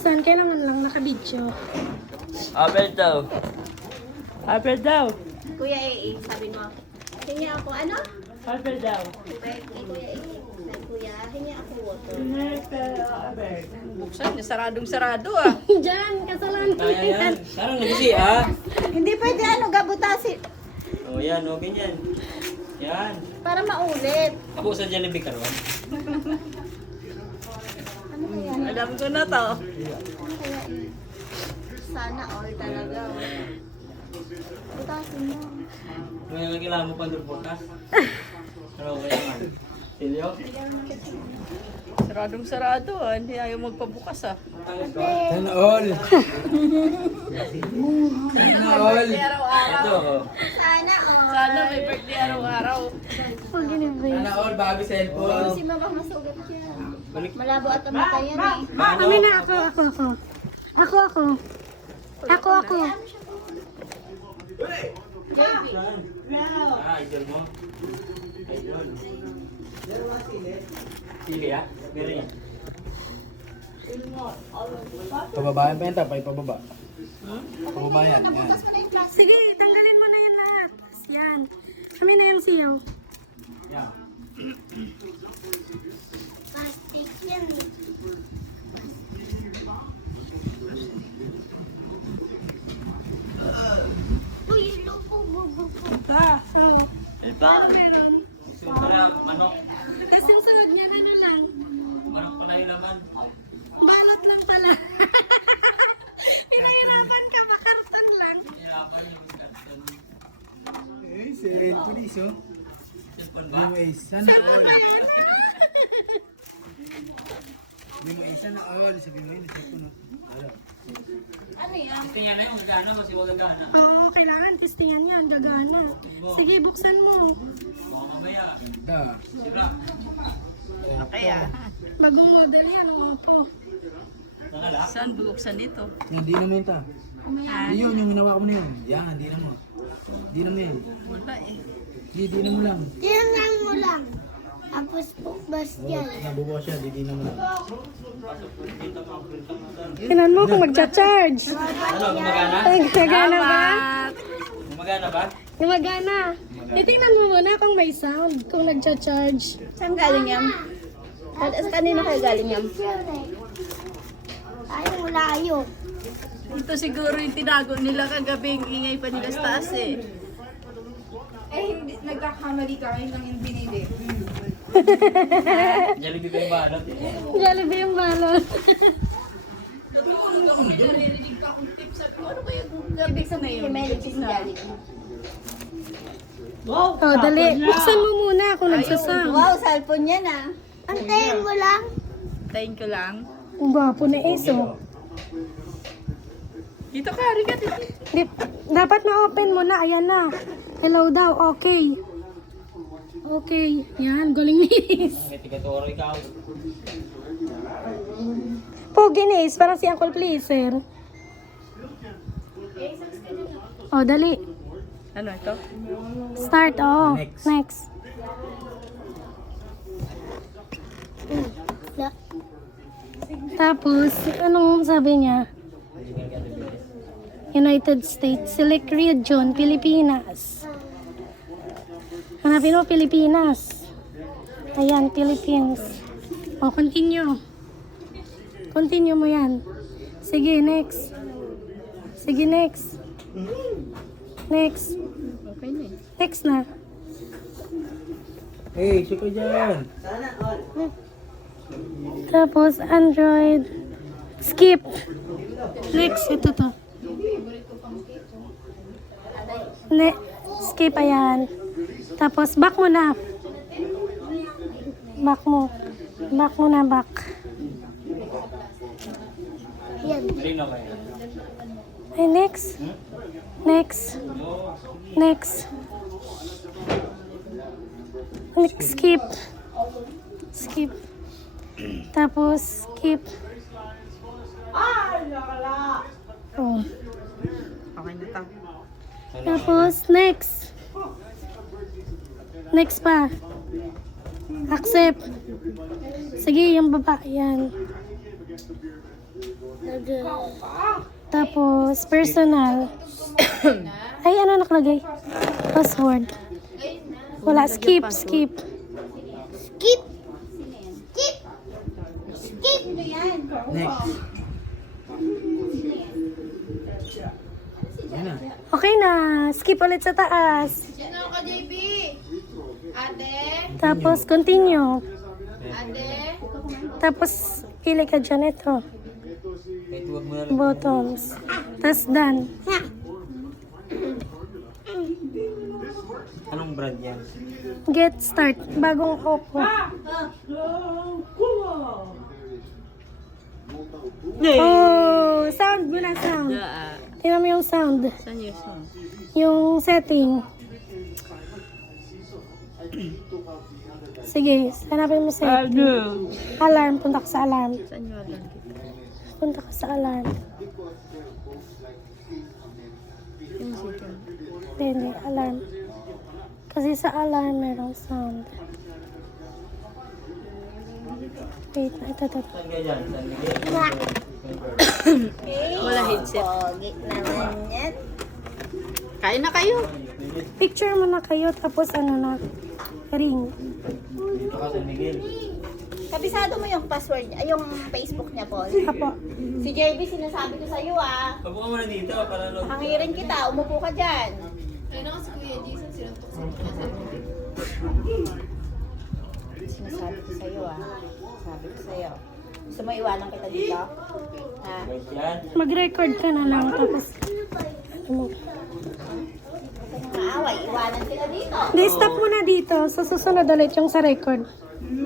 Saan kailangan lang nakabidyo? Apple daw. Apple daw. Kuya AA, sabi mo. Hingi ako, ano? Apple daw. Kay Kuya AA. Sabi Kuya, hingi ako water. Buksan niya, saradong-sarado ah. Diyan, kasalanan ko Kaya yan. yan. Sarang nagisi ah. Hindi pwede gabutasin. O yan, o ganyan. Yan. Para maulit. Ako sa Jollibee karon. Ano kaya? Alam ko na to. Ano kaya? Sana all talaga. Butasin mo. May nagkailangan mo pa doon bukas. Ano kaya nga? Silyo? Saradong-sarado ah. Hindi ayaw magpabukas ah. Sana all. Sana all. Ito. oh. Sana all. Sana may birthday araw-araw. Pag ginibay. Sana all bago cellphone. Si Mama masugat siya. Balik. Malabo at ang mata yan eh. Kami na ako. Ako. Saan? Ah, idol mo. Idol. Sili ah? Meron yan. Pababayan pa yan, tapay pababa. Pababayan, yan. Bukas mo na yung plastic. Sige, tanggalin mo na yan lahat. Yan. Kami na yung siyaw. Yan. Plastic yan. Uy, loko, bubuko. Oh. Elpan. Gusto ko pala manok. Tapos yung sunod niya, ano lang? Manok pala yung laman. Balot lang pala. Pinahirapan ka, makarton lang. Hirapan yung karton. Eh, cellphone iso. Cellphone Di ba? mo isa, sana all. Di mo isa na all. Sabi mo yun, cellphone. Ano yan? Gusto niya na yung gagana kasi huwag gagana. Oo, kailangan testingan yan, gagana. Sige, buksan mo. Baka mamaya. Da. Sira. Kaya, Bagong model yan, po. Nakala? saan bubuksan dito? Yan, di naman ta. Di yun, yung hinawa ko na yun. Yan, di na mo. Di na mo yan. Wala eh. Di na mo lang. Tinang mo lang. Tapos bukbas yan. Nabubukas siya, di na mo lang. Tingnan mo kung magcha-charge. Ano, gumagana? Ay, gagana ba? Gumagana ba? Gumagana. Titingnan mo muna kung may sound, kung nagcha-charge. Saan galing yan? Kanino kayo galing yan? Ay, layo. Ito siguro yung tinago nila kagabing ingay pa nila sa taas eh. Eh, hindi, nagkakamali ka ngayon lang yung binili. Jollibee ba yung balot? Jollibee yung balot. Ibig sabihin, may lipis na galing. Oh, dali. Buksan mo muna kung nagsasound. Wow, cellphone yan ah. Antayin mo lang. Tayin ko lang. Ang gwapo na Eso. Dito ka, Riga. Dapat na-open mo na. Ayan na. Hello daw. Okay. Okay. Yan. Galing nis. May tigatoro ikaw. Pogi nis. Parang si Uncle Pleaser. Oh, dali. Ano ito? Start. Oh. Next. Tapos, anong sabi niya? United States. Select region. Pilipinas. Hanapin mo, Pilipinas. Ayan, Philippines. O, continue. Continue mo yan. Sige, next. Sige, next. Next. Okay na eh. Next na. Hey, suka dyan. Tapos, Android. Skip. Next, ito to. Skip, ayan. Tapos, back mo na. Back mo. Back mo na, back. Marino kayo. Ay, next. Next. Next. Next, skip. Skip. Tapos, skip. Oh. Okay na to. Tapos, next. Next pa. Accept. Sige, yung baba. Yan. Tapos, personal. Ay, ano nakalagay? Password. Wala, skip. Skip! Skip! Skip! Next. Yan na. Okay na. Skip ulit sa taas. Ano ka, JB? Ate? Tapos, continue. Ate? Tapos, pili ka dyan. Ito. Kahit huwag mo na rin. Buttons. Tapos, done. Anong brand yan? Get start. Bagong Oppo. Oh, sound mo na sound. Tingnan mo yung sound. Saan yung song? Yung setting. Sige, hanapin mo setting. Alarm. Punta ka sa alarm. Saan yung alam kita? Punta ka sa alarm. Yung second. Hindi, alarm. Kasi sa alarm merong sound. Wait, ito. Saan ka dyan? Saan ka Wala headset. Pogi naman yan. Kain na kayo. Picture mo na kayo, tapos ano na, ring. Dito ka San Miguel. Kabisado mo yung password niya, yung Facebook niya, Paul. Apo. Si JB, sinasabi ko sa'yo ah. Pabuka mo na dito para log. Hangirin kita, umupo ka dyan. Ano ka si Kuya Jason? Sinuntok-suntok na Sinasabi ko sa'yo ah. Sabi ko sa'yo. Gusto mo iwanan kita dito? Ha? Guys yan. Mag-record ka na lang, tapos ano. Huwag ka nang maaway, iwanan kita dito. Hindi, stop mo na dito. Sa susunod ulit yung sa record.